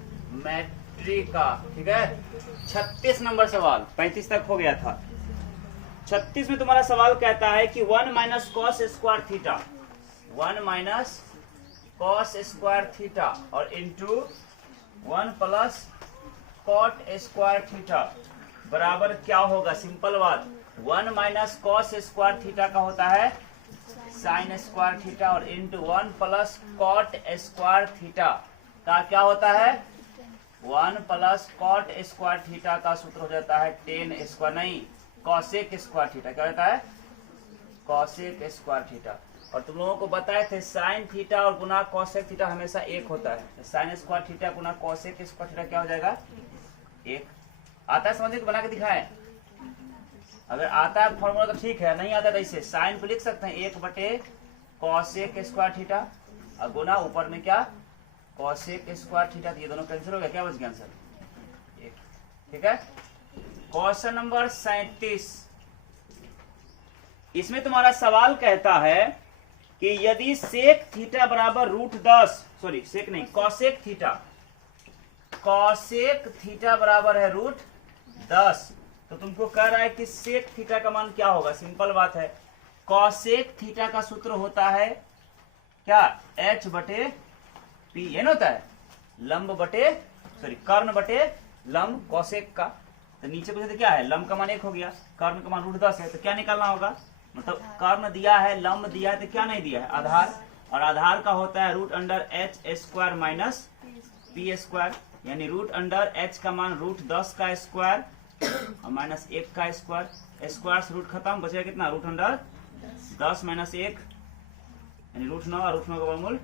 Trigonometry का। ठीक है, 36 नंबर सवाल, 35 तक हो गया था। 36 में तुम्हारा सवाल कहता है कि 1 minus cos square theta, 1 minus cos square theta और into 1 plus cot square theta बराबर क्या होगा। सिंपल बात, 1 माइनस कॉस स्क्वायर थीटा का होता है साइन स्क्वायर थीटा और into 1 plus cot square theta का क्या होता है 1 प्लस कॉट स्क्वायर थीटा का सूत्र हो जाता है टेन स्क्वायर, नहीं कॉसेक स्क्वायर थीटा। क्या होता है कॉसेक स्क्वायर थीटा। और तुम लोगों को बताए थे साइन थीटा और गुना कॉसेक थीटा हमेशा एक होता है। साइन स्क्वायर थीटा गुना कॉसेक स्क्वायर थीटा क्या हो जाएगा एक। आता है समझने को, बना के दिखाएं। अगर आता है फॉर्मूला तो ठीक है, नहीं आता तो ऐसे साइन को लिख सकते हैं 1 बटे कॉसेक स्क्वायर थीटा और गुना ऊपर में क्या कॉसेक स्क्वायर थीटा। ये दोनों कैंसिल हो गया, क्या बच गया आंसर एक। ठीक है, क्वेश्चन नंबर 37। इसमें तुम्हारा सवाल कहता है कि यदि सेक थीटा बराबर √10, सॉरी सेक नहीं कॉसेक थीटा, कॉसेक थीटा बराबर है √10, तो तुमको कह रहा है कि सेक थीटा का मान क्या होगा। सिंपल बात है, कॉसेक थीटा का सूत्र होता है क्या h बटे p, ये ना होता है लंब बटे सॉरी कर्ण बटे लंब कॉसेक का। तो नीचे पूछे तो क्या है लंब का मान 1 हो गया, कर्ण का मान √10 है, तो क्या निकालना होगा। मतलब कर्ण दिया है लंब दिया है तो क्या नहीं दिया है आधार, और आधार का होता है √h square minus p square, यानी √h का मान √10 का स्क्वायर और माइनस 1 का स्क्वायर। स्क्वायर से रूट खत्म, बचेगा कितना √10 माइनस 1 यानी √9 और √9 का वर्गमूल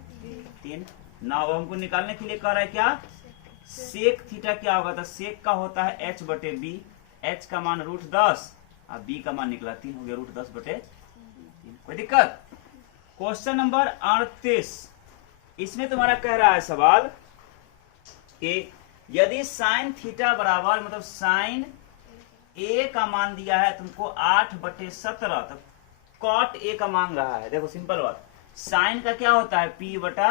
3। ना वो हमको निकालने के लिए कह रहा है क्या सेक थीटा क्या होगा, तो सेक का होता है h बटे b, h का मान √10 और b का मान निकला 3 हो गया √10 बटे 3। कोई दिक्कत। Question number 38। इसमें तुम्हारा कह रहा है सवाल कि यदि साइन थीटा बराबर मतलब साइन a का मान दिया है तुमको 8 बटे 17, तो कॉट a का मांग रहा है। देखो सिंपल बात, साइन का क्या होता है p बटा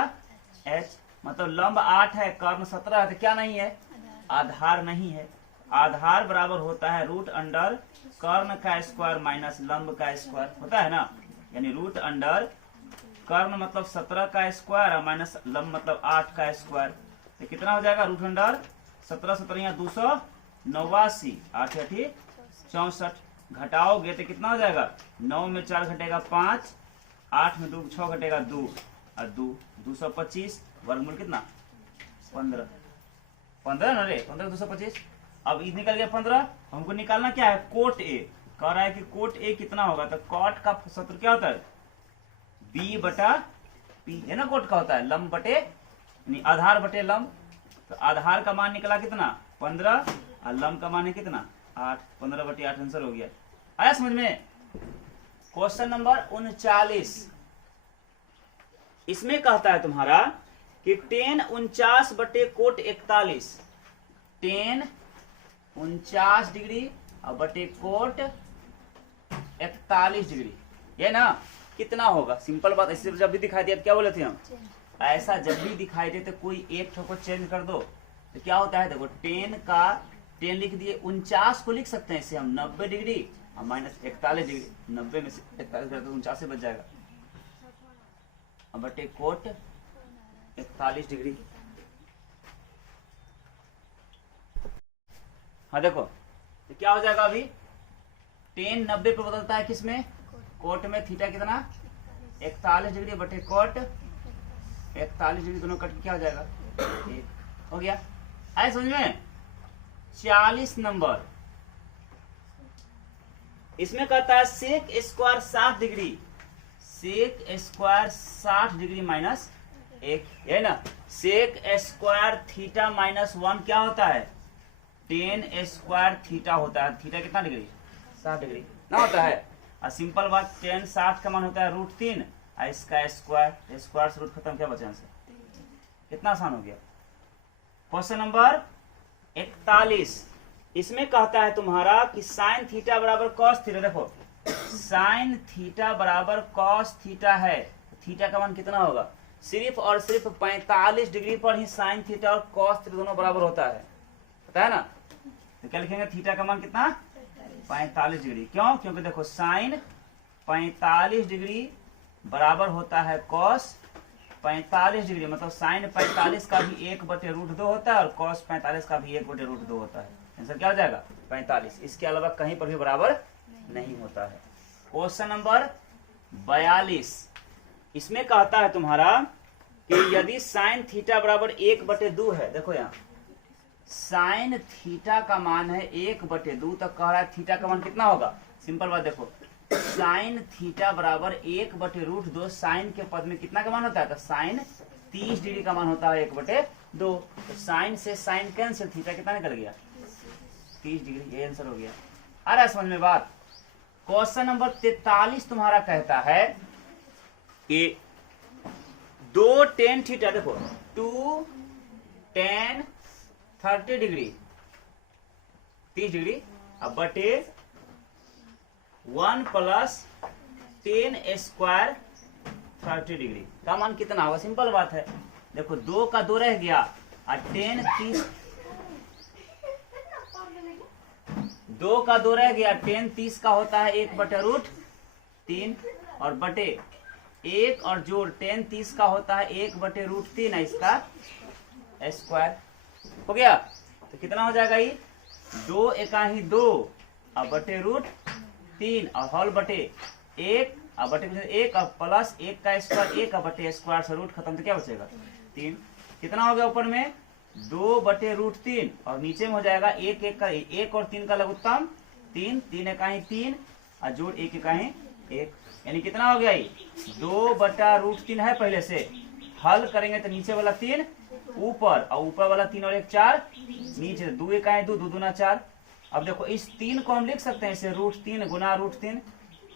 h, मतलब लंब 8 है कर्ण 17 है, तो क्या नहीं है आधार नहीं है। आधार बराबर होता है √अंडर कर्ण का स्क्वायर माइनस लंब का स्क्वायर होता है ना, यानी √अंडर कर्ण मतलब 17 का स्क्वायर और माइनस लंब मतलब 8 का स्क्वायर। तो कितना हो जाएगा √अंडर 17 17 289, 8 8 64, घटाओगे तो कितना हो जाएगा 9 में 4 घटेगा 5, 8 में 2 6 घटेगा 2 और 2 225, वर्गमूल कितना 15 15 ना रे 15 225। अब ये निकल गया 15, हमको निकालना क्या है कोट ए। कह रहा है कि कोट ए कितना होगा, तो कॉट का सूत्र क्या होता है b बटा p है ना, कोट का होता है लंब बटे यानी आधार बटे लंब। तो आधार का मान निकला कितना 15 और लंब का मान है कितना 8, 15 बटे 8 आंसर हो गया। आया समझ में। Question number 39। इसमें कहता है तुम्हारा कि tan 49 बटे कोट 41, tan 49 डिग्री और बटे कोट 41 डिग्री, ये ना कितना होगा। सिंपल बात, ऐसे जब भी दिखाई दिया तो क्या बोले थे हम, ऐसा जब भी दिखाई दे तो कोई एक ठो को चेंज कर दो तो क्या होता है। देखो tan लिख दिए, 49 को लिख सकते हैं इसे हम 90 डिग्री और माइनस 41 डिग्री, 90 में से 41 करते 49 से बच जाएगा और बटे कोट 41 डिग्री। हाँ देखो तो क्या हो जाएगा, अभी tan 90 पे बदलता है किसमें कोट में, थीटा कितना 41 डिग्री बटे कोट 41 डिग्री, दोनों कट के क्या हो जाएगा 1 हो गया। आए समझ में। 40 नंबर। इसमें कहता है sec square 60 degree, sec square 60 degree minus 1 है ना। सेक स्क्वायर थीटा माइनस 1 क्या होता है tan स्क्वायर थीटा होता है। थीटा कितना डिग्री 60 डिग्री ना होता है। और सिंपल बात tan 60 का मान होता है √3 और इसका स्क्वायर, स्क्वायर से रूट खत्म, क्या बचा आंसर। कितना आसान हो गया। Question number 41। इसमें कहता है तुम्हारा कि साइन थीटा बराबर कॉस थीटा। देखो साइन थीटा बराबर कॉस थीटा है, थीटा का मान कितना होगा सिर्फ और सिर्फ 45 डिग्री पर ही साइन थीटा और कॉस थीटा दोनों बराबर होता है, पता है ना। तो क्या लिखेंगे, थीटा का मान कितना, 45 डिग्री। क्यों, क्योंकि देखो साइन 45 डिग्री बराबर होता है कॉस 45 डिग्री, मतलब साइन 45 का भी 1/√2 होता है और कॉस 45 का भी 1/√2 होता है। आंसर क्या हो जाएगा, 45। इसके अलावा कहीं पर भी बराबर नहीं होता है। क्वेश्चन नंबर 42, इसमें कहता है तुम्हारा कि यदि साइन थीटा बराबर 1/2 है, देखो यहाँ साइन थीटा का मान है 1/2, तो कह रहा है थीटा का मान कितना होगा। सिंपल बात देखो, साइन थीटा बराबर 1/√2, साइन के पद में कितना का मान होता है, तो साइन 30 डिग्री का मान होता है 1/2। तो साइन से साइन कैंसिल, थीटा कितना निकल गया, 30 डिग्री। ये आंसर हो गया। आ रहा है समझ में बात। क्वेश्चन नंबर 43 तुम्हारा कहता है कि 2 tan थीटा, देखो 2 tan 30 डिग्री 30 डिग्री अब बटे 1 + tan स्क्वायर 30 डिग्री का मान कितना होगा। सिंपल बात है, देखो 2 का 2 रह गया और tan 30, 2 का 2 रह गया, tan 30 का होता है 1/√3 और बटे 1 और जोड़ tan 30 का होता है 1/√3 है, इसका स्क्वायर हो गया। तो कितना हो जाएगा ये, 2 एकाही 2 और बटे √3 और होल बटे 1 और बटे 1 और प्लस 1 का स्क्वायर 1 और बटे स्क्वायर से रूट खत्म, तो क्या बचेगा 3। कितना हो गया ऊपर में 2/√3 और नीचे में हो जाएगा 1 और 3 का लघुत्तम 3, 3 एकाही 3 और जोड़ 1 एकाही 1, यानी कितना हो गया ये 2/√3 है। पहले से हल करेंगे तो नीचे वाला 3 ऊपर और ऊपर वाला 3 और 1 4 नीचे, 2 एकाई 2, 2 दूना 4। अब देखो इस 3 को हम लिख सकते हैं इसे √3 गुना √3,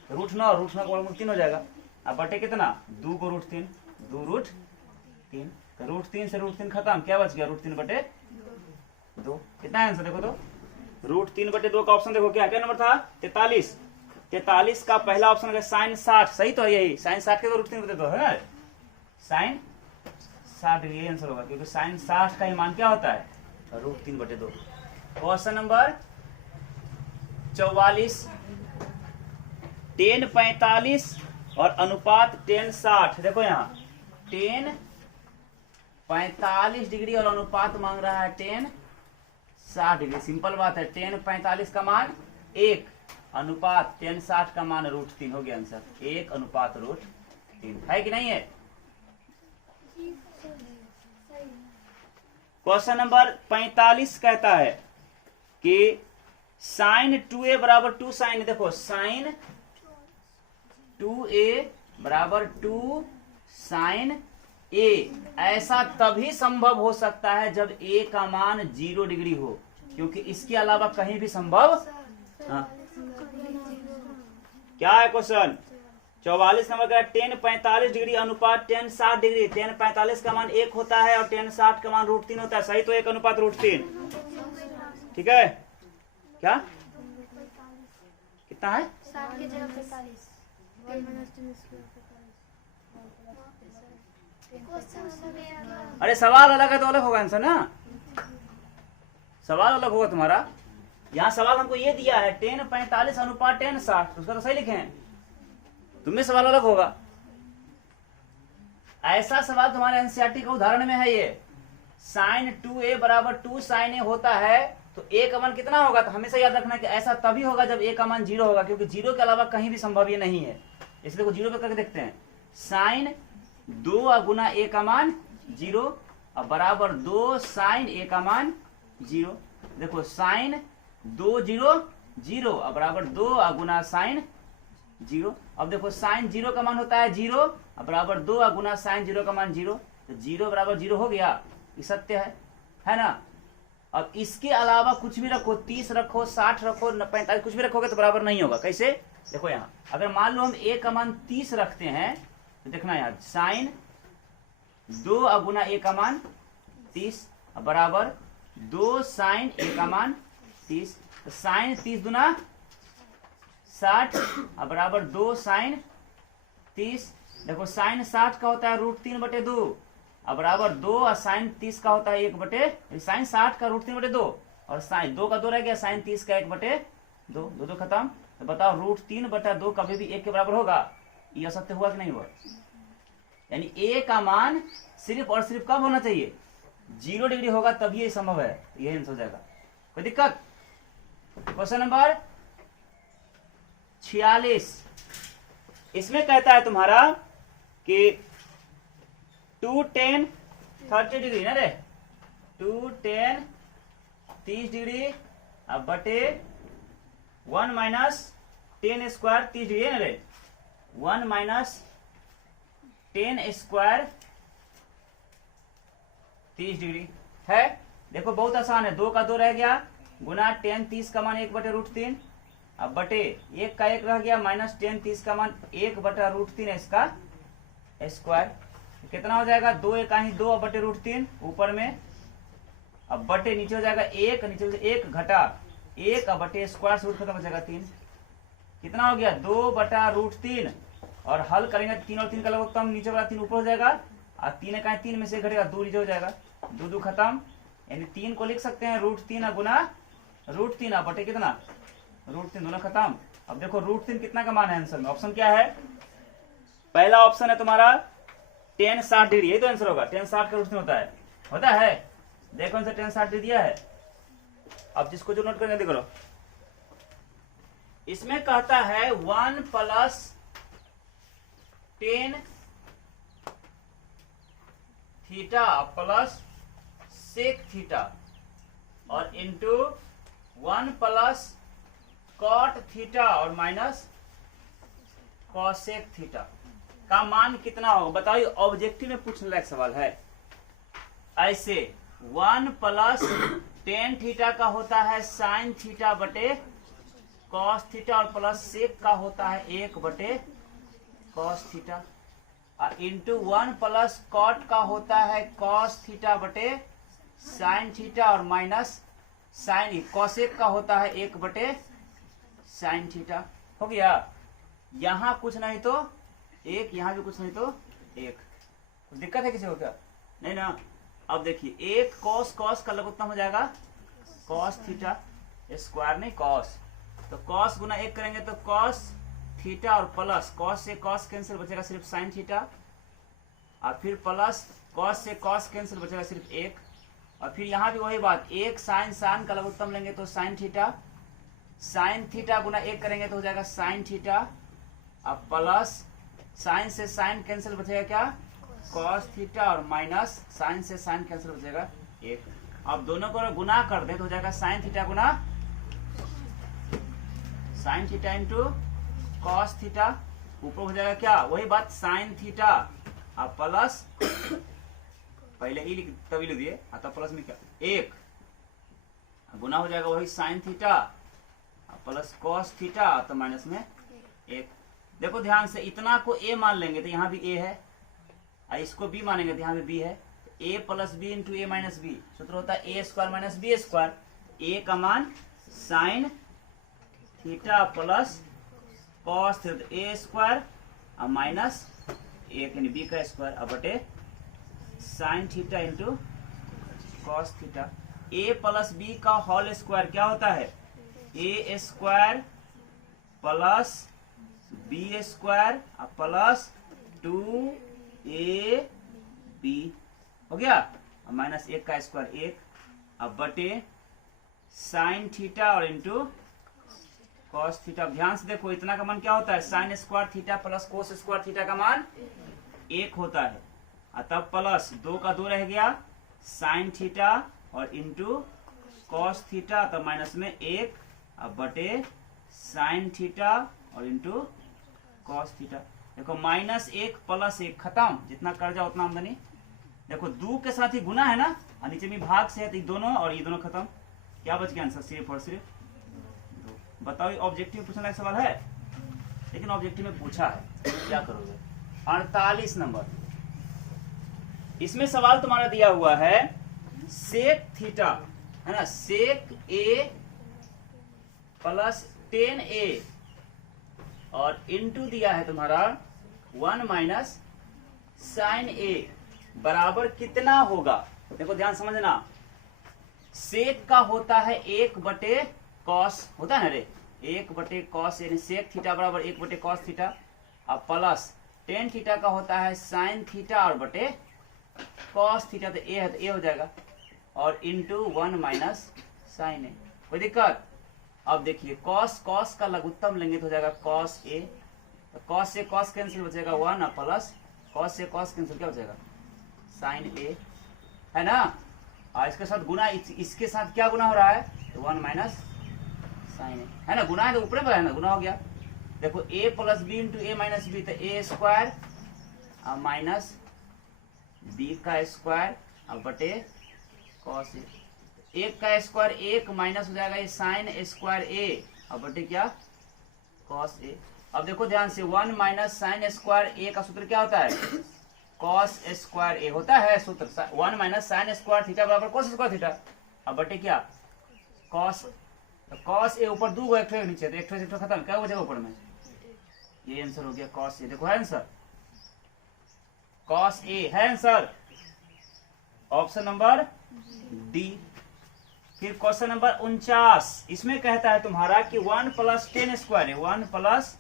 √9 √9 का वर्गमूल 3 हो जाएगा। अब बटे कितना 2 को √3, 2 √3, तो √3 से √3 खत्म, क्या बच गया √3/2। कितना आंसर देखो तो √3/2 का ऑप्शन देखो, क्या क्या नंबर था 43। 43 का पहला ऑप्शन है साइन 60, सही तो है यही, साइन 60 के तो √3/2 है, साइन 60 डिग्री आंसर होगा, क्योंकि साइन 60 का ही मान क्या होता है √3/2। क्वेश्चन नंबर 44, tan 45 और अनुपात tan 60। देखो यहाँ tan 45 डिग्री और अनुपात मांग रहा है tan 60 डिग्री। सिंपल बात है, tan 45 का मान 1 अनुपात tan 60 का मान √3 हो गया आंसर, 1/√3 है कि नहीं है। क्वेश्चन नंबर 45 कहता है कि साइन 2a बराबर 2 साइन, देखो साइन 2a बराबर 2 साइन a, ऐसा तभी संभव हो सकता है जब a का मान 0 डिग्री हो, क्योंकि इसके अलावा कहीं भी संभव। क्या है क्वेश्चन 44 नंबर का, tan 45 डिग्री अनुपात tan 60 डिग्री। tan 45 का मान 1 होता है और tan 60 का मान √3 होता है, सही तो 1/√3, ठीक है। क्या कितना है 60 की जगह 45, अरे सवाल अलग है तो अलग होगा आंसर ना, सवाल अलग होगा तुम्हारा। यहाँ सवाल हमको ये दिया है tan 45 अनुपात tan 60, उसका तो सही लिखे हैं, तुम्हें सवाल अलग होगा। ऐसा सवाल तुम्हारे एनसीईआरटी का उदाहरण में है, ये साइन 2a बराबर 2 साइन a होता है, तो a का मान कितना होगा, तो हमेशा याद रखना कि ऐसा तभी होगा जब a का मान 0 होगा, क्योंकि 0 के अलावा कहीं भी संभव ये नहीं है। इसलिए देखो 0 पे करके देखते हैं, साइन 2 गुना a का मान 0 और बराबर 2 साइन a का मान 0। देखो साइन 2 0 0 और बराबर 2 गुना साइन 0। अब देखो साइन 0 का मान होता है 0 और बराबर 2 गुना साइन 0 का मान 0, तो 0 बराबर 0 हो गया, ये सत्य है ना। अब इसके अलावा कुछ भी रखो, 30 रखो, 60 रखो, 45 कुछ भी रखोगे तो बराबर नहीं होगा। कैसे, देखो यहाँ अगर मान लो हम a का मान 30 रखते हैं तो देखना यहाँ साइन 2 गुना a का मान 30 बराबर 2 साइन a का मान 30, तो साइन 30 गुना 60 बराबर 2 साइन 30, देखो साइन 60 का होता है √3/2 अब बराबर 2 और साइन 30 का होता है 1/, साइन 60 का √3/2 और साइन 2 का 2 रह गया, साइन 30 का 1/2, दो खत्म। तो बताओ √3/2 कभी भी 1 के बराबर होगा? ये असत्य हुआ कि नहीं हुआ? यानी a का मान सिर्फ और सिर्फ कब होना चाहिए? 0 डिग्री होगा तभी ये संभव है। ये आंसर हो जाएगा। कोई दिक्कत? क्वेश्चन नंबर 46 इसमें कहता है तुम्हारा कि 2 tan 30 डिग्री ना रे, 2 tan 30 डिग्री अब बटे 1 माइनस tan स्क्वायर 30 डिग्री है ना रे, 1 माइनस tan स्क्वायर 30 डिग्री है। देखो बहुत आसान है, 2 का 2 रह गया गुना tan 30 का मान 1/√3 अब बटे 1 का 1 रह गया माइनस tan 30 का मान 1/√3 है इसका स्क्वायर। कितना हो जाएगा? 2 1 ही 2 /√3 ऊपर में अब बटे नीचे हो जाएगा 1, नीचे से 1 घटा 1 बटे स्क्वायर से रूट खत्म हो जाएगा 3। कितना हो गया? 2/√3 और हल करेंगे 3 और 3 का लघुत्तम नीचे वाला 3 ऊपर हो जाएगा और 3 1 3 में से घटेगा 2 नीचे हो जाएगा, 2 2 खत्म। यानी 3 को लिख सकते हैं √3 गुना √3 अब बटे कितना? √3 दोनों खत्म। अब देखो √3 कितना का मान है आंसर में? ऑप्शन क्या है? पहला ऑप्शन है तुम्हारा tan 60 डिग्री, यही तो आंसर होगा। tan 60 का √3 होता है। देखो आंसर tan 60 डिग्री दिया है। अब जिसको जो नोट करना जल्दी करो। इसमें कहता है 1 plus tan theta plus sec theta और इंटू 1 प्लस कॉट थीटा और माइनस कॉसेक थीटा का मान कितना होगा? बताइए, ऑब्जेक्टिव में पूछने लायक सवाल है। ऐसे 1 प्लस tan थीटा का होता है साइन थीटा बटे कॉस थीटा और प्लस सेक का होता है 1/कॉस थीटा और इंटू 1 प्लस कॉट का होता है कॉस थीटा बटे साइन थीटा और माइनस साइन कॉसेक का होता है 1/साइन थीटा। हो गया? यहां कुछ नहीं तो 1, यहां भी कुछ नहीं तो 1। कुछ दिक्कत है किसी को क्या? नहीं ना। अब देखिए 1 कॉस कॉस का लघुत्तम हो जाएगा कॉस थीटा स्क्वायर नहीं कॉस, तो कॉस गुना 1 करेंगे तो कॉस थीटा और प्लस कॉस से कॉस कैंसिल बचेगा सिर्फ साइन थीटा और फिर प्लस कॉस से कॉस कैंसिल बचेगा सिर्फ 1 और फिर यहाँ भी वही बात 1 साइन साइन का लघुत्तम लेंगे तो साइन थीटा गुना 1 करेंगे तो हो जाएगा साइन थीटा अब प्लस साइन से साइन कैंसिल बचेगा क्या? कॉस थीटा और माइनस साइन से साइन कैंसिल बचेगा 1। अब दोनों को गुना कर दे तो हो जाएगा साइन थीटा गुना sine theta into cos theta ऊपर हो जाएगा क्या? वही बात साइन थीटा अब प्लस पहले ही तभी लिख दिए तब प्लस में क्या 1 गुना हो जाएगा वही sign theta plus cos theta तो माइनस में 1। देखो ध्यान से, इतना को a मान लेंगे तो यहाँ भी a है और इसको b मानेंगे तो यहाँ भी b है। तो a plus B into A minus B सूत्र होता है a square minus B square. a का मान sine theta plus cos theta a square और माइनस 1 यानी b का स्क्वायर अब बटे sine theta into cos theta. a plus B का होल स्क्वायर क्या होता है? a square plus B square plus 2ab हो गया माइनस 1 का स्क्वायर 1 अब बटे साइन थीटा और इंटू कॉस थीटा। ध्यान से देखो इतना का मान क्या होता है? Sine square theta plus cos square theta का मान 1 होता है तब प्लस 2 का 2 रह गया साइन थीटा और इंटू कॉस थीटा तो माइनस में 1 अब बटे साइन थीटा और इंटू कॉस थीटा। देखो -1 + 1 खत्म, जितना कर्जा उतना आमदनी। देखो 2 के साथ ही गुना है ना और नीचे में भाग से है तो ये दोनों और ये दोनों खत्म। क्या बच गया आंसर? सिर्फ और सिर्फ 2। बताओ ऑब्जेक्टिव पूछने लायक सवाल है, लेकिन ऑब्जेक्टिव में पूछा है, क्या करोगे? 48 नंबर। इसमें सवाल तुम्हारा दिया हुआ है सेक थीटा है ना, सेक ए प्लस tan A और इनटू दिया है तुम्हारा 1 माइनस साइन ए बराबर कितना होगा? देखो ध्यान समझना, सेक का होता है 1 कॉस, होता है ना रे, 1 कॉस, यानी सेक थीटा बराबर 1 कॉस थीटा, अब प्लस टेन थीटा का होता है साइन थीटा और बटे कॉस थीटा, तो ए है तो ए हो जाएगा, और इंटू 1 माइनस साइन ए। कोई दिक्कत? अब देखिए कॉस कॉस का लघुत्तम लेंगे तो हो जाएगा कॉस ए, तो कॉस से कॉस कैंसिल बचेगा 1 और प्लस कॉस से कॉस कैंसिल क्या बचेगा? साइन ए, है ना। और इसके साथ गुना, इसके साथ क्या गुना हो रहा है? तो 1 माइनस साइन ए, है ना, गुना है तो ऊपर पर है ना, गुना हो गया। देखो a plus B into A minus B, तो ए स्क्वायर माइनस बी का स्क्वायर अब बटे कॉस ए, 1 का स्क्वायर 1 माइनस हो जाएगा ये साइन स्क्वायर ए अब बटे क्या? Cos A. अब देखो ध्यान से 1 माइनस साइन स्क्वायर ए का सूत्र क्या होता है? कॉस स्क्वायर ए होता है सूत्र, 1 माइनस साइन स्क्वायर थीटा बराबर कॉस स्क्वायर थीटा अब बटे क्या? कॉस। तो कॉस ए ऊपर 2 एक नीचे, तो एक खत्म, क्या हो जाएगा ऊपर में? ये आंसर हो गया कॉस ए। देखो है आंसर, कॉस ए है आंसर, ऑप्शन नंबर डी। फिर क्वेश्चन नंबर 49, इसमें कहता है तुम्हारा कि 1 प्लस 10 स्क्वायर है, 1 प्लस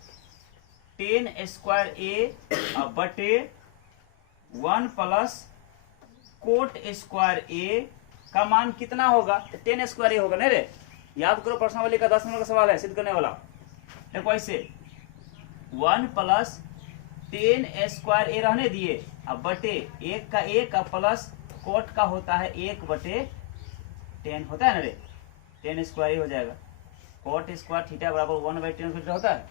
10 स्क्वायर ए अब बटे 1 प्लस कोट स्क्वायर ए का मान कितना होगा? 10 स्क्वायर ए होगा नहीं रे, याद करो प्रश्नावली का 10 नंबर का सवाल है सिद्ध करने वाला। देखो ऐसे 1 प्लस 10 स्क्वायर ए रहने दिए अब बटे 1 का 1 का प्लस कोट का होता है 1 बटे 10 होता है ना रे, 10 स्क्वायर ए हो जाएगा, कोट स्क्वायर थीटा बराबर 1/10 थीटा होता है,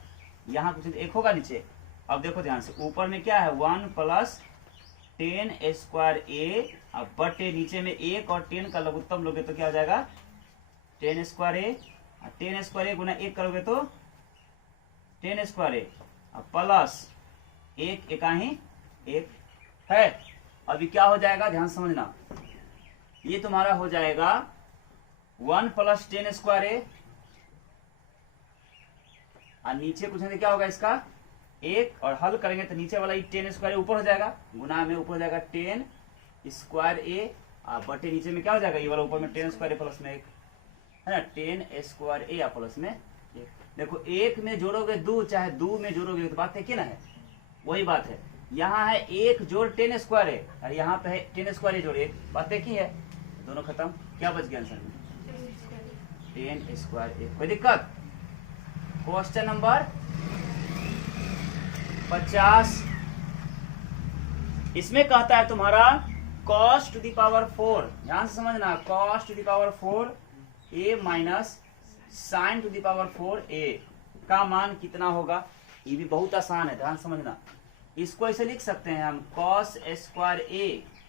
यहाँ कुछ 1 होगा नीचे। अब देखो ध्यान से ऊपर में क्या है? 1 प्लस 10 स्क्वायर ए अब बटे नीचे में 1 और 10 का लघुत्तम लोगे तो क्या हो जाएगा? 10 स्क्वायर ए, 10 स्क्वायर ए गुना 1 करोगे तो 10 स्क्वायर ए अब प्लस 1 एकाही 1 है। अभी क्या हो जाएगा? ध्यान समझना, ये तुम्हारा हो जाएगा 1 प्लस 10 स्क्वायर ए और नीचे कुछ नहीं, क्या होगा इसका? 1 और हल करेंगे तो नीचे वाला 10 स्क्वायर ऊपर हो जाएगा, गुना में ऊपर हो जाएगा 10 स्क्वायर ए और बटे नीचे में क्या हो जाएगा? ये वाला ऊपर में 10 स्क्वायर ए प्लस में 1 है ना, 10 स्क्वायर ए या प्लस में 1। देखो 1 में जोड़ोगे 2, चाहे 2 में जोड़ोगे तो बात है कि ना है, वही बात है। यहाँ है 1 जोड़ 10 स्क्वायर है और यहाँ पे है 10 स्क्वायर ए जोड़ 1, बात है कि है, दोनों खत्म, क्या बच गया आंसर में? 10 स्क्वायर ए। कोई दिक्कत? क्वेश्चन नंबर 50, इसमें कहता है तुम्हारा cos टू दी पावर 4, ध्यान से समझना, cos to the power 4 a minus sine to the power 4 a का मान कितना होगा? ये भी बहुत आसान है, ध्यान समझना। इसको ऐसे लिख सकते हैं हम, cos स्क्वायर a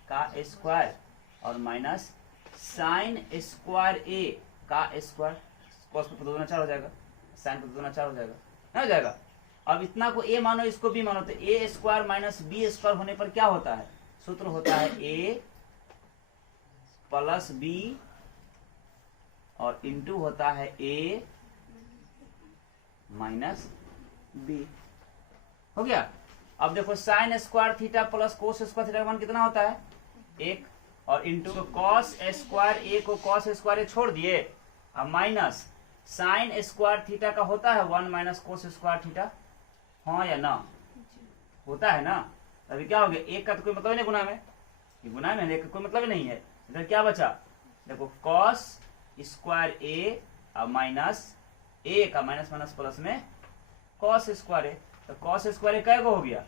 का स्क्वायर और माइनस साइन स्क्वायर a का स्क्वायर, cos पे 2 गुना 4 हो जाएगा, साइन पे 2 गुना 4 हो जाएगा, नहीं हो जाएगा। अब इतना को a मानो, इसको b मानो, तो a square minus b square होने पर क्या होता है? सूत्र होता है a प्लस b और इंटू होता है a माइनस b। हो गया। अब देखो sign square theta plus cos square theta का मान कितना होता है? 1 और इंटू कॉस स्क्वायर ए को कॉस स्क्वायर ए छोड़ दिए और माइनस साइन स्क्वायर थीटा का होता है 1 माइनस कोस स्क्वायर थीटा, हाँ या ना? होता है ना। अभी क्या हो गया? 1 का तो कोई मतलब नहीं गुना में, ये गुना में 1 का कोई मतलब नहीं है। इधर क्या बचा? देखो कॉस स्क्वायर ए और माइनस ए का माइनस माइनस प्लस में कॉस स्क्वायर ए, तो कॉस स्क्वायर ए कै गो हो गया?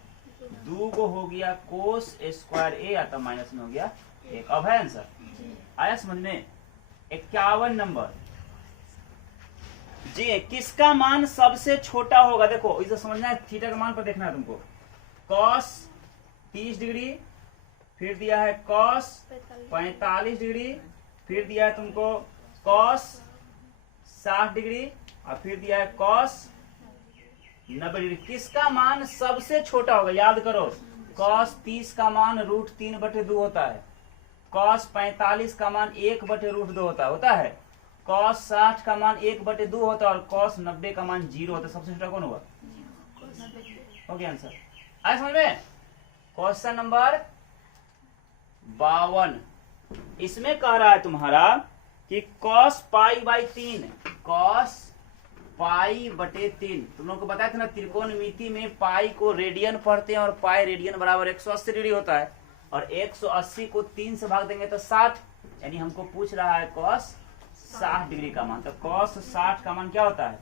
2 गो हो गया, कोस स्क्वायर ए या तो माइनस में हो गया 1। अब है आंसर, आया समझ में? 51 नंबर जी, किसका मान सबसे छोटा होगा? देखो इसे समझना है, थीटा का मान पर देखना है तुमको। कॉस 30 डिग्री, फिर दिया है कॉस 45 डिग्री, फिर दिया है तुमको कॉस 60 डिग्री और फिर दिया है कॉस 90 डिग्री। किसका मान सबसे छोटा होगा? याद करो, कॉस 30 का मान √3/2 होता है, कॉस 45 का मान 1/√2 होता है, कॉस 60 का मान 1/2 होता है और कॉस 90 का मान 0 होता है। सबसे छोटा कौन होगा? हो गया आंसर। आए समझ में? क्वेश्चन नंबर 52, इसमें कह रहा है तुम्हारा कि cos पाई बाई 3, cos पाई बटे 3, तुम लोग को बताया था ना त्रिकोणमिति में पाई को रेडियन पढ़ते हैं और पाई रेडियन बराबर 180 डिग्री होता है, और 180 को 3 से भाग देंगे तो 60, यानी हमको पूछ रहा है cos 60 डिग्री का मान। तो cos 60 का मान क्या होता है?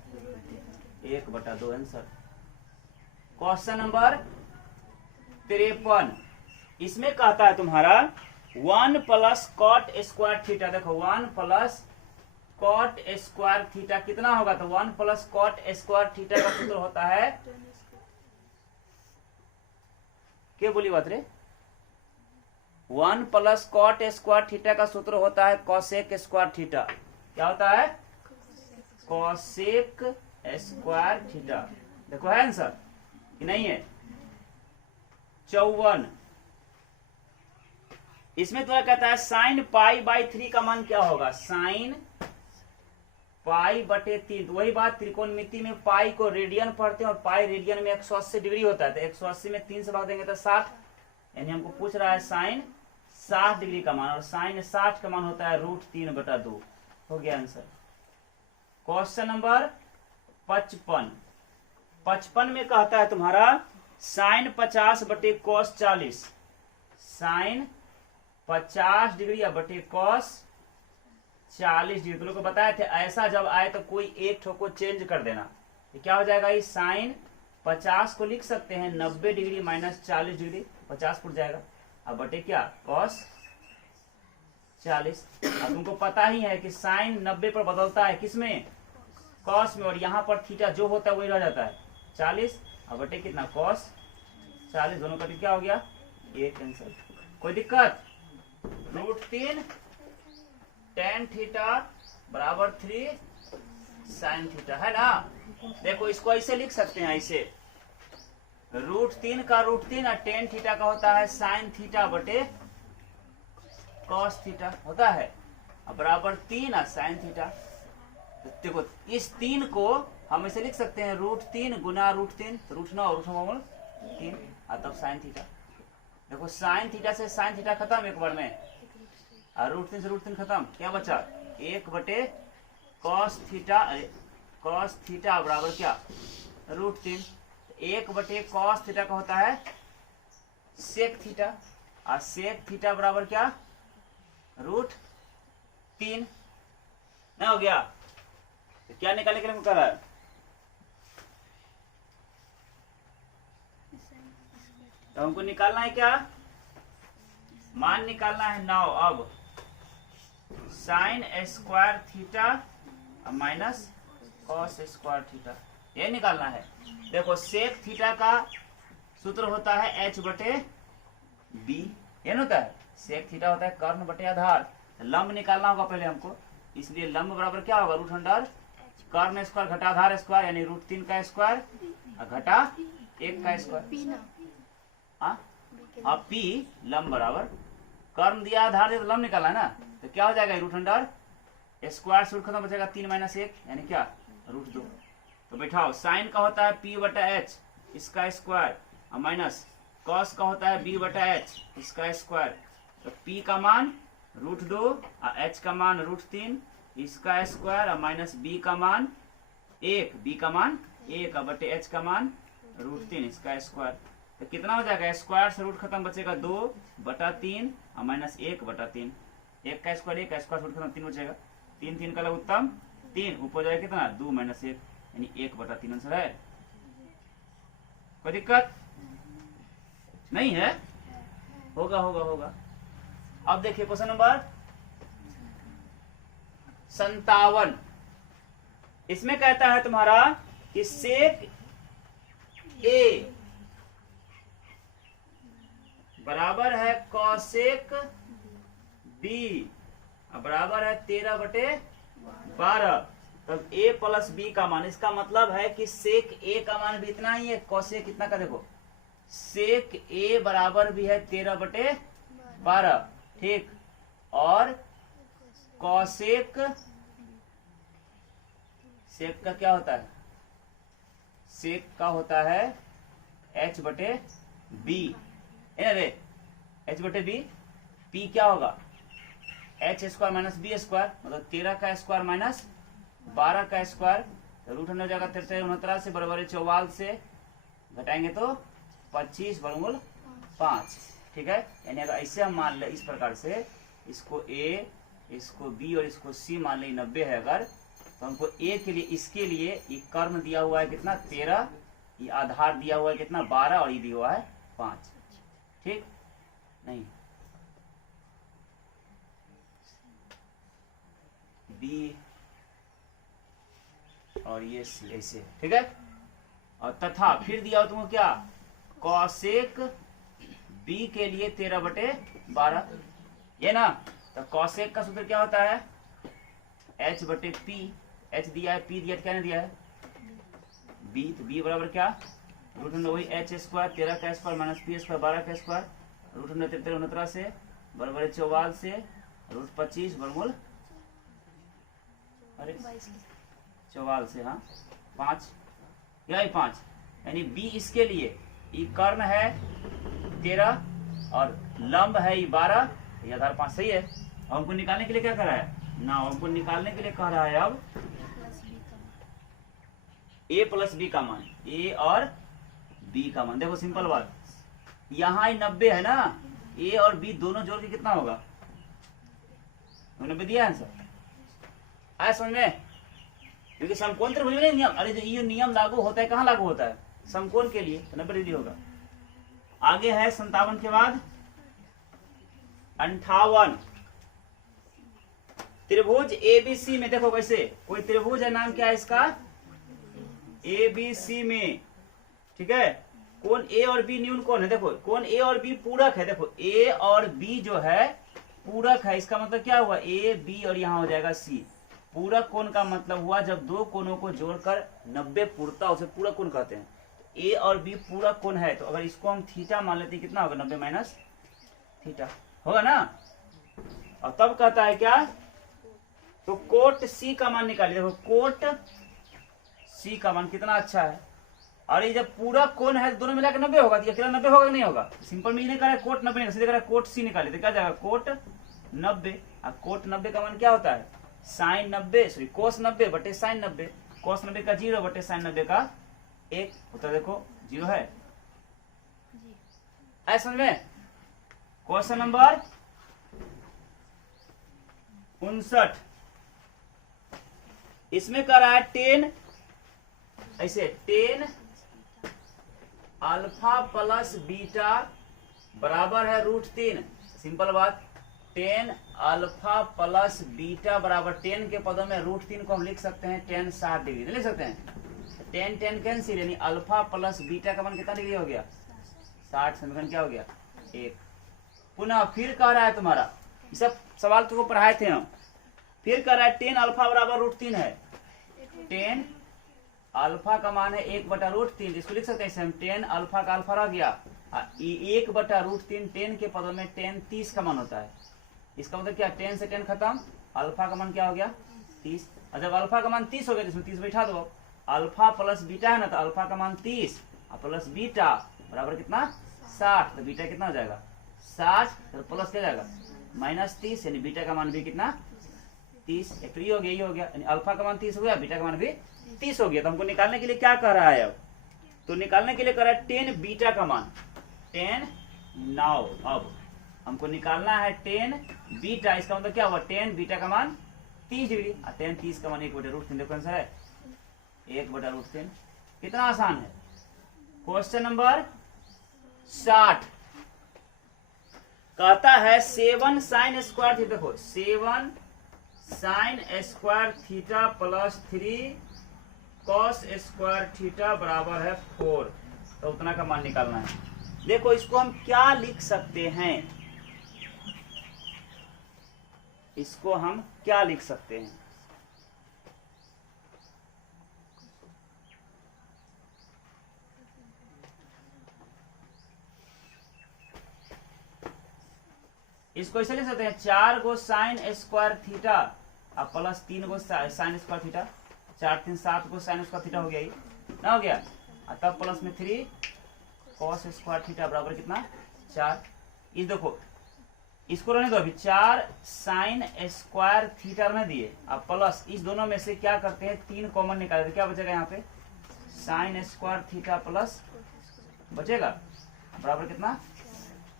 1/2 आंसर। क्वेश्चन नंबर 53, इसमें कहता है तुम्हारा 1 प्लस कॉट स्क्वायर थीटा। देखो 1 प्लस कॉट स्क्वायर थीटा कितना होगा? तो 1 प्लस कॉट स्क्वायर थीटा का सूत्र होता है, क्या बोली बात रे? 1 प्लस कॉट स्क्वायर थीटा का सूत्र होता है कॉसेक स्क्वायर थीटा। क्या होता है? Cosec square theta. देखो है आंसर कि नहीं है? 54, इसमें तुम्हें कहता है साइन पाई बाई 3 का मान क्या होगा? साइन पाई बटे 3, तो वही बात त्रिकोणमिति में पाई को रेडियन पढ़ते हैं और पाई रेडियन में 180 डिग्री होता है, तो 180 में 3 से भाग देंगे तो 60, यानी हमको पूछ रहा है साइन 60 डिग्री का मान, और साइन 60 का मान होता है √3/2। हो गया आंसर। क्वेश्चन नंबर 55 में कहता है तुम्हारा साइन 50 बटे कॉस 40, साइन 50 डिग्री या बटे कॉस 40 डिग्री। तुम लोग को बताए थे ऐसा जब आए तो कोई एक ठो को चेंज कर देना, तो क्या हो जाएगा? ये साइन 50 को लिख सकते हैं 90 डिग्री माइनस 40 डिग्री, 50 फुट जाएगा, अब बटे क्या? कॉस 40। अब तुमको पता ही है कि साइन 90 पर बदलता है, किसमें? कॉस में, और यहाँ पर थीटा जो होता है वही रह जाता है 40, अब बटे कितना? कॉस 40, दोनों का क्या हो गया? एक आंसर। कोई दिक्कत? √3 tan थीटा बराबर 3 sin थीटा, है ना? देखो इसको ऐसे लिख सकते हैं, ऐसे √3 का √3 और tan थीटा का होता है sin थीटा बटे cos थीटा होता है, अब बराबर 3 और sin थीटा। तो देखो इस 3 को हम ऐसे लिख सकते हैं √3 गुना √3, √9 3 और तब sin थीटा। देखो sin थीटा से sin थीटा खत्म एक बार में, और √3 से √3 खत्म, क्या बचा? 1 बटे cos थीटा बराबर क्या? √3। 1 बटे cos थीटा का होता है sec थीटा, और sec थीटा बराबर क्या? √3। नहीं हो गया? तो क्या निकालने के लिए कर रहा है? तो हमको निकालना है क्या? मान निकालना है 9। अब sign square theta minus cos square theta, ये निकालना है। देखो सेक थीटा का सूत्र होता है h बटे बी, ये होता है सेक थीटा होता है कर्ण बटे आधार। लंब निकालना होगा पहले हमको, इसलिए लंब बराबर क्या होगा? √अंडर कर्ण स्क्वायर घटा आधार स्क्वायर, यानी √3 का स्क्वायर घटा 1 का स्क्वायर। अब पी लंब बराबर कर्ण दिया आधार दिया तो लंब निकाला ना, तो क्या हो जाएगा? √अंडर स्क्वायर से खत्म बचेगा 3 - 1 यानी क्या? √2। तो बैठाओ साइन का होता है p बटा h इसका स्क्वायर, और माइनस कॉस का होता है b बटा h इसका स्क्वायर। तो p का मान √2 और h का मान √3 इसका स्क्वायर, और माइनस b का मान 1, b का मान 1 और बटे h का मान √3 इसका स्क्वायर। तो कितना हो जाएगा? स्क्वायर से रूट खत्म बचेगा 2 बटा 3 और माइनस 1 बटा 3, 1 का स्क्वायर 1 का स्क्वायर रूट खत्म 3 बचेगा, 3 3 का लघुत्तम 3, ऊपर जाएगा कितना? 2 - 1 यानी 1 बटा 3 आंसर है। कोई दिक्कत नहीं है? होगा होगा होगा। अब देखिए क्वेश्चन नंबर 57, इसमें कहता है तुम्हारा कि सेक ए बराबर है कॉसेक बी बराबर है 13/12। तब a प्लस बी का मान, इसका मतलब है कि सेक a का मान भी इतना ही है, कॉसेक कितना का? देखो सेक a बराबर भी है 13/12, ठीक, और कॉसेक सेक का क्या होता है? सेक का होता है h बटे बी, अरे एच बटे बी, पी क्या होगा H square minus B square, मतलब 13 का स्क्वायर माइनस 12 का स्क्वायर, तो रूट अंदर जाएगा 13 से बराबर 44 से घटाएंगे तो 25 वर्गमूल 5। ठीक है, यानी अगर ऐसे हम मान ले इस प्रकार से, इसको ए, इसको बी और इसको सी मान ले 90 है अगर, तो हमको ए के लिए, इसके लिए ये कर्ण दिया हुआ है कितना 13, ये आधार दिया हुआ है कितना 12 और ये दिया हुआ है 5। ठीक नहीं, बी और ये सी ऐसे, ठीक है। और तथा फिर दिया हो तुमको क्या, कॉसेक बी के लिए 13/12, ये ना। तो कॉसेक का सूत्र क्या होता है, एच बटे पी, एच दिया है, पी दिया है, क्या नहीं दिया है बी, तो बी बराबर क्या रूट अंडर वही एच स्क्वायर 13 का स्क्वायर माइनस पी स्क्वायर 12 का स्क्वायर, रूट अंडर 13 से बराबर 44 से रूट 25 वर्गमूल, अरे 44 से, हाँ 5, यही 5, यानी बी इसके लिए ये कर्ण है 13 और लंब है ये 12, ये आधार 5 सही है। हमको निकालने के लिए क्या करा है ना, हमको निकालने के लिए कह रहा है अब ए प्लस बी का मान, ए और बी का मान। देखो सिंपल बात, यहाँ 90 है ना, ए और बी दोनों जोड़ के कितना होगा 90 दिया आंसर, आया समझ में। क्योंकि समकोण त्रिभुज में नियम, अरे जो ये नियम लागू होता है कहाँ लागू होता है, समकोण के लिए, 90 डिग्री होगा। आगे है 57 के बाद 58, त्रिभुज एबीसी में देखो वैसे कोई त्रिभुज है, नाम क्या है इसका एबीसी में, ठीक है। कोण ए और बी न्यून कोण है, देखो कोण ए और बी पूरक है, देखो ए और बी जो है पूरक है, इसका मतलब क्या हुआ ए बी और यहाँ हो जाएगा सी। पूरक कोण का मतलब हुआ जब दो कोणों को जोड़कर 90 पूरता उसे पूरक कोण कहते हैं। ए और बी पूरक कोण है, तो अगर इसको हम थीटा मान लेते हैं कितना होगा 90 माइनस थीटा होगा ना। और तब कहता है क्या, तो कोट सी का मान निकालिए, देखो कोट सी का मान कितना अच्छा है, और ये जब पूरा कोण है दोनों मिला के 90 होगा, तो अकेला 90 होगा कि नहीं होगा, सिंपल में ये नहीं कह रहा है कोट 90, सीधे कह रहा है कोट सी निकालिए, तो क्या जाएगा कोट 90, और कोट 90 का मान क्या होता है साइन 90, सॉरी कोस 90 बटे साइन 90, कोस 90 का 0 बटे साइन 90 का 1, उत्तर देखो 0 है। ऐसा समझ में। क्वेश्चन नंबर 59, इसमें कह रहा है 10 ऐसे 10 अल्फा प्लस बीटा बराबर है √3। सिंपल बात, 10 अल्फा प्लस बीटा बराबर 10 के पदों में √3 को हम लिख सकते हैं 10 60 डिग्री, नहीं लिख सकते हैं 10 10 कैंसिल, यानी अल्फा प्लस बीटा का मान कितना डिग्री हो गया 60, समीकरण क्या हो गया 1। पुनः फिर कह रहा है तुम्हारा, ये सब सवाल तुमको पढ़ाए थे हम, फिर कह रहा है 10 अल्फा बराबर √3 है, 10 अल्फा का मान है 1/√3, इसको लिख सकते हैं हम 10 अल्फा का अल्फा रह गया 1/√3, 10 के पदों में 10 30 का मान होता है, इसका मतलब क्या 10 से 10 खत्म, अल्फा का मान क्या हो गया 30, और जब अल्फा का मान 30 हो गया तो इसमें 30 बैठा दो, अल्फा प्लस बीटा है ना, तो अल्फा का मान 30 और प्लस बीटा बराबर कितना 60, तो बीटा कितना हो जाएगा 60, तो प्लस क्या जाएगा -30, यानी बीटा का मान भी कितना 30, एक तो ये हो गया, ये हो गया, यानी अल्फा का मान 30 हो गया, बीटा का मान भी 30 हो गया। तो हमको निकालने के लिए क्या कर रहा है अब, तो निकालने के लिए कर रहा है 10 बीटा का मान 10 9, अब हमको निकालना है 10 बीटा, इसका मतलब क्या हुआ 10 बीटा का मान 30 डिग्री, और 10 30 का मान 1/√3, देखो आंसर है 1/√3, कितना आसान है। क्वेश्चन नंबर 60 कहता है 7 साइन स्क्वायर थीटा, देखो 7 sign square theta plus 3 cos square theta बराबर है 4, तो उतना का मान निकालना है। देखो इसको हम क्या लिख सकते हैं, इसको हम क्या लिख सकते हैं, इसको ऐसे लिख सकते हैं 4 गो साइन स्क्वायर थीटा और प्लस 3 गो साइन स्क्वायर थीटा, 4 3 7 गो साइन स्क्वायर थीटा हो गया, ये ना हो गया, और तब प्लस में 3 कॉस स्क्वायर थीटा बराबर कितना 4। इस देखो इसको रहने दो अभी, 4 साइन स्क्वायर थीटा रहने दिए। अब प्लस इस दोनों में से क्या करते हैं 3 कॉमन निकाले तो क्या बचेगा यहाँ पे साइन स्क्वायर थीटा प्लस बचेगा बराबर कितना,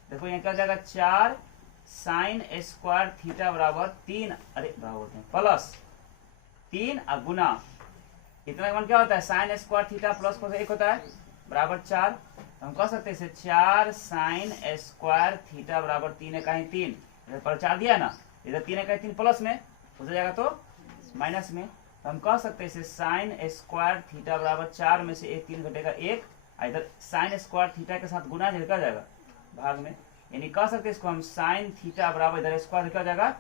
देखो यहाँ क्या हो जाएगा 4 साइन स्क्वायर थीटा बराबर 3, अरे बराबर होते हैं प्लस 3 और गुना इतना मान क्या होता है sine square theta plus cos 1 होता है बराबर 4। हम कह सकते हैं इसे 4 साइन स्क्वायर थीटा बराबर 3 है कहीं 3 इधर पर 4 दिया ना, इधर 3 है कहीं 3 प्लस में हो जाएगा तो माइनस में। तो हम कह सकते हैं इसे साइन स्क्वायर थीटा बराबर 4 में से 1 3 घटेगा 1, इधर साइन स्क्वायर थीटा के साथ गुना क्या जाएगा भाग में, यानी कह सकते हैं इसको हम साइन थीटा बराबर इधर स्क्वायर क्या जाएगा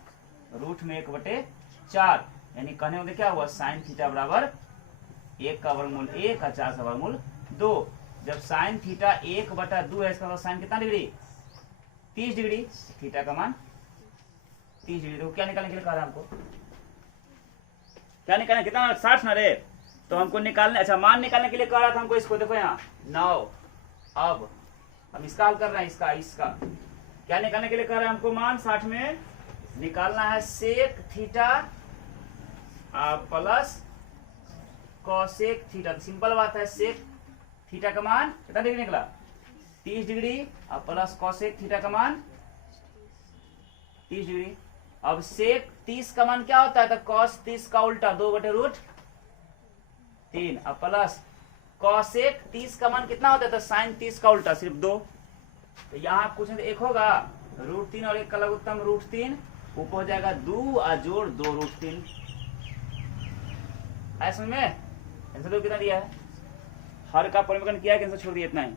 रूट में 1/4, यानी कहने में क्या हुआ साइन थीटा बराबर 1 का वर्गमूल 1 और 4 का वर्गमूल 2। जब साइन थीटा 1/2 है इसका मतलब साइन कितना डिग्री 30 डिग्री, थीटा का मान 30 डिग्री। तो क्या निकालने के लिए कहा था हमको, क्या निकालने कितना 60 ना रे, तो हमको निकालने अच्छा मान निकालने के लिए कह रहा था हमको, इसको देखो यहाँ 9। अब हम इसका हल कर रहे हैं, इसका क्या निकालने के लिए कह रहे हैं हमको मान 60 में निकालना है sec theta plus cosec theta. Simple बात है सेक थीटा का मान कितना डिग्री निकला 30 डिग्री और प्लस कॉसेक थीटा का मान 30 डिग्री। अब सेक 30 का मान क्या होता है तो कॉस 30 का उल्टा 2/√3 और प्लस कॉसेक 30 का मान कितना होता है तो साइन 30 का उल्टा सिर्फ 2। तो यहाँ कुछ नहीं 1 होगा √3 और 1 का लघुत्तम √3 ऊपर हो जाएगा 2 और जोड़ 2√3। समझ में आंसर कितना दिया है, हर का परिवर्तन किया है कैंसर छोड़ दिया इतना ही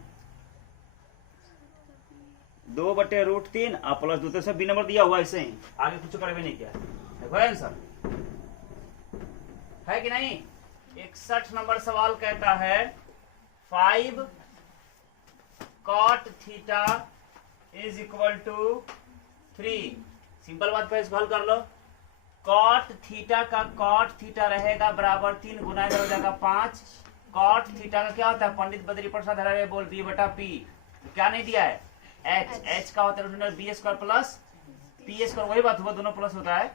2/√3 और प्लस 2 तो सब बी नंबर दिया हुआ ऐसे ही, आगे कुछ कर भी नहीं किया। देखो आंसर है कि नहीं। 61 नंबर सवाल कहता है 5 cot theta is equal to 3। Simple बात पे इसको हल कर लो, कॉट थीटा का कॉट थीटा रहेगा बराबर 3 गुना हो जाएगा 5। कॉट थीटा का क्या होता है पंडित बद्री प्रसाद हरावे बोल b/p, क्या नहीं दिया है h का होता है B square plus P square, वही बात हुआ दोनों प्लस होता है।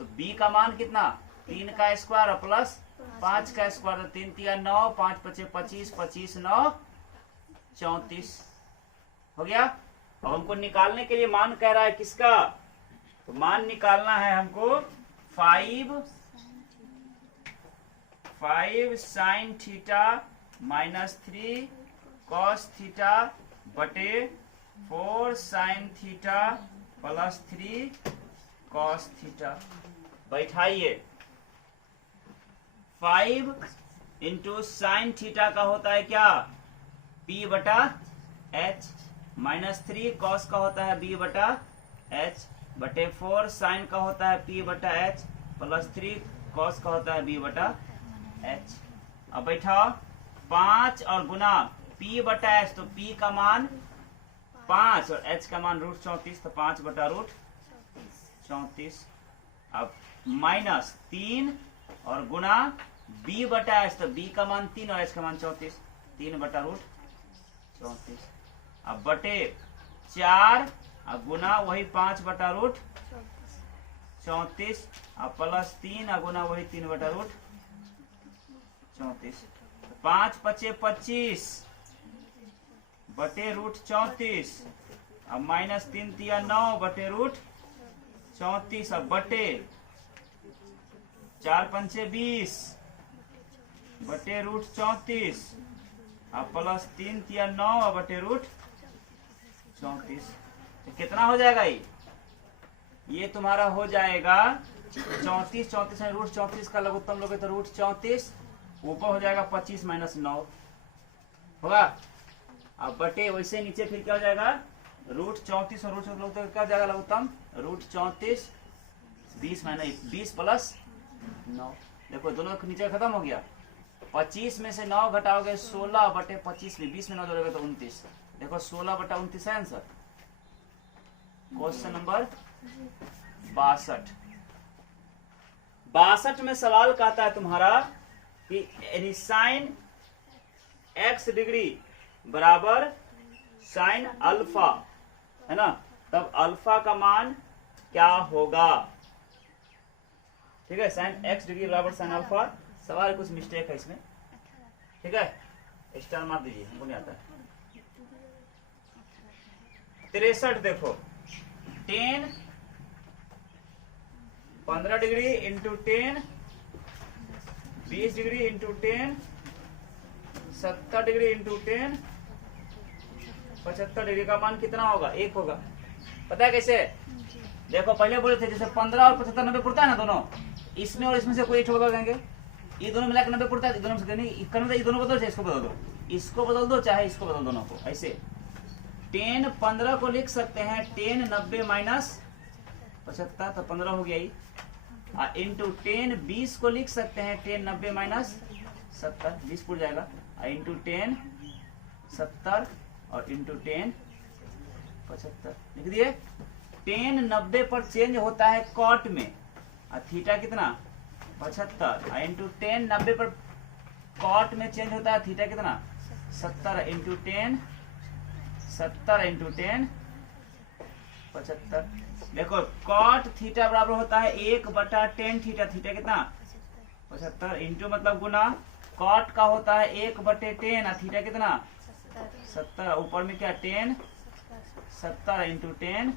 तो b का मान कितना 3 का स्क्वायर और प्लस 5 का स्क्वायर, 3 3 9 5 5 25 25 9 34 हो गया। अब हमको निकालने के लिए मान कह रहा है किसका, तो मान निकालना है हमको 5 साइन थीटा -3 कॉस थीटा बटे 4 sine theta plus 3 cos theta. बैठाइए 5 इंटू साइन थीटा का होता है क्या p/h, -3 कॉस का होता है b/h बटे 4 साइन का होता है p/h प्लस 3 कॉस का होता है b/h। अब बैठाओ 5 और गुना p/h, तो p का मान 5 और h का मान √34 तो 5/√34। अब -3 और गुना b/h, तो b का मान 3 और h का मान 34 3/√34। अब बटे 4 और गुना वही 5/√34 और प्लस 3 और गुना वही 3/√34। 5 × 25 बटे √34 अब -3 × 9 बटे √34 अब बटे 4 × 5 = 20 बटे √34 अब प्लस 3 × 9 बटे √34। तो कितना हो जाएगा ये तुम्हारा हो जाएगा 34 है √34 का लघुत्तम लोगे तो √34 ऊपर हो जाएगा 25 - 9 होगा। अब बटे वैसे नीचे फिर क्या हो जाएगा √34 और √34 लोग तो क्या हो जाएगा लघुत्तम √34 20 प्लस 9। देखो दोनों नीचे खत्म हो गया। 25 में से 9 घटाओगे 16 बटे 25 में 20 में 9 जोड़ोगे तो 29। देखो 16/29 है आंसर। क्वेश्चन नंबर 62 में सवाल कहता है तुम्हारा कि साइन x डिग्री बराबर साइन अल्फा, है ना, तब अल्फा का मान क्या होगा? ठीक है, साइन एक्स डिग्री बराबर साइन अल्फा। सवाल कुछ मिस्टेक है इसमें, ठीक है, स्टार मार दीजिए, हमको नहीं आता है। 63 देखो, 10 15 degree into 10 20 degree into 10 70 degree into 10 75 degree का मान कितना होगा? 1 होगा। पता है कैसे? देखो पहले बोले थे जैसे 15 और 75 90 पड़ता है ना दोनों, इसमें और इसमें से कोई एक बदल देंगे, ये दोनों मिलाकर 90 पड़ता है, दोनों से नहीं, ये दोनों बदल, चाहे इसको बदल दो, इसको बदल दो चाहे इसको बदल, दोनों को ऐसे। 10 15 को लिख सकते हैं 10 90 माइनस 75, तो 15 हो गया ही। इंटू 10 20 को लिख सकते हैं 10 90 माइनस 70, 20 पूछ जाएगा। इंटू 10 70 और इंटू 10 75 लिख दिए। 10 90 पर चेंज होता है कॉट में, और थीटा कितना? 75, इंटू 10 90 पर कॉट में चेंज होता है थीटा कितना? 70, इंटू 10 70 इंटू 10 75। देखो कॉट थीटा बराबर होता है 1/10 थीटा, थीटा कितना? 75, इंटू मतलब गुना, कॉट का होता है 1/10 और थीटा कितना? 70, ऊपर में क्या 10 70 इंटू 10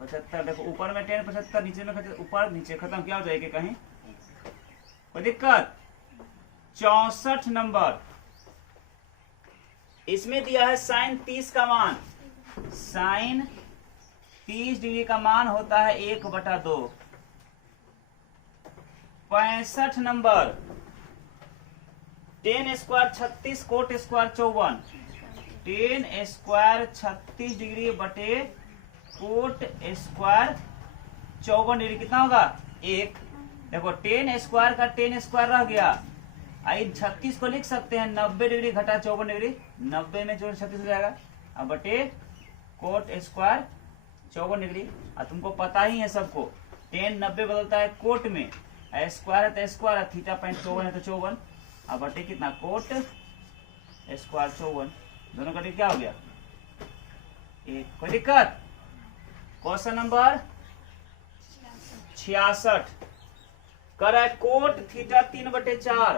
75। देखो ऊपर में 10 75, नीचे में ऊपर नीचे खत्म, क्या हो जाएगा कहीं? कोई दिक्कत? 64 नंबर, इसमें दिया है साइन 30 का मान, साइन 30 डिग्री का मान होता है 1/2। 65 number, 10 square 36 coat square 54, 10 square 36 degree बटे कोट स्क्वायर 54 डिग्री कितना होगा? 1। देखो 10 स्क्वायर का 10 स्क्वायर रह गया, आई 36 को लिख सकते हैं 90 डिग्री घटा 54 डिग्री, 90 में 36 हो जाएगा, अब बटे कोट स्क्वायर 54 डिग्री। और तुमको पता ही है सबको 10 90 बदलता है कोट में, स्क्वायर है तो स्क्वायर, थीटा 54 है तो 54, अब बटे कितना? कोट स्क्वायर 54, दोनों का क्या हो गया? 1। कोई दिक्कत? क्वेश्चन नंबर 66 कर है कोट थीटा 3/4,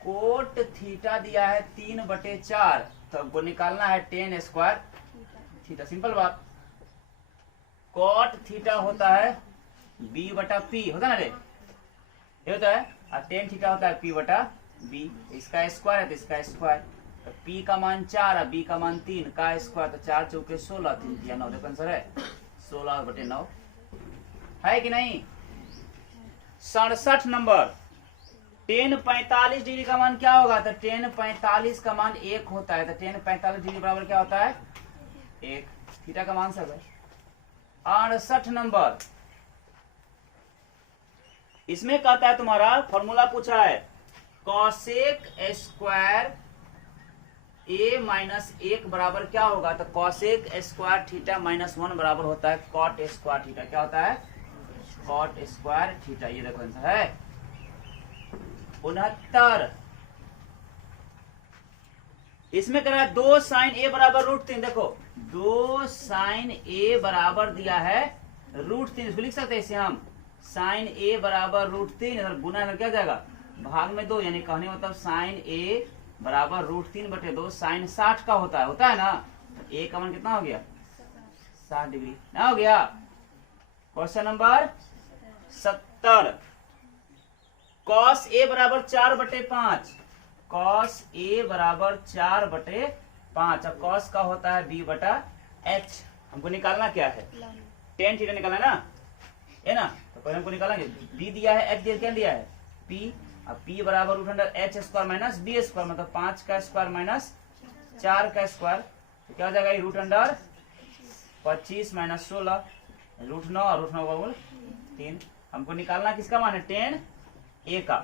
कोट थीटा दिया है 3/4, तो हमको निकालना है 10 स्क्वायर थीटा। सिंपल बात, कोट थीटा होता है b/p, होता है ना रे, ये होता है, और 10 थीटा होता है p/b, इसका स्क्वायर है तो इसका स्क्वायर, तो p का मान 4 और b का मान 3 का स्क्वायर, तो 4 चौके 16, 3 दिया 9, देखो आंसर है 16/9, है कि नहीं? 67 नंबर, 10 45 डिग्री का मान क्या होगा? तो 10 45 का मान 1 होता है, तो 10 45 डिग्री बराबर क्या होता है? 1। थीटा का मान सब है। 68 नंबर, इसमें कहता है तुम्हारा फॉर्मूला पूछा है, कॉसेक स्क्वायर a माइनस 1 बराबर क्या होगा? तो कॉसेक स्क्वायर थीटा -1 बराबर होता है कॉट स्क्वायर थीटा। क्या होता है? Cot square theta. ये देखो आंसर है 69। इसमें कह रहा है 2 साइन a बराबर √3। देखो 2 साइन a बराबर दिया है √3, इसको लिख सकते हैं इसे हम, साइन a बराबर √3, इधर गुना में क्या जाएगा? भाग में 2, यानी कहने मतलब साइन a बराबर √3/2, साइन 60 का होता है ना, तो a का मान कितना हो गया? 60 डिग्री ना हो गया। क्वेश्चन नंबर 70, कॉस a बराबर 4/5, कॉस a बराबर 4/5, और कॉस का होता है b/h। हमको निकालना क्या है? tan थीटा निकालना है ना, है ना, तो पहले हमको निकालेंगे, b दिया है, h क्या दिया है? p, अब p बराबर √h² माइनस b², मतलब 5 का स्क्वायर माइनस 4 का स्क्वायर, तो क्या हो जाएगा? √25 माइनस 16, √9 और √9 3। हमको निकालना किसका मान है? tan a का,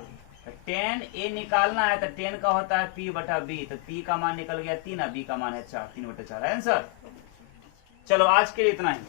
तो tan a निकालना है, तो tan का होता है p/b, तो p का मान निकल गया 3 और b का मान है 4, 3/4 है आंसर। चलो आज के लिए इतना ही।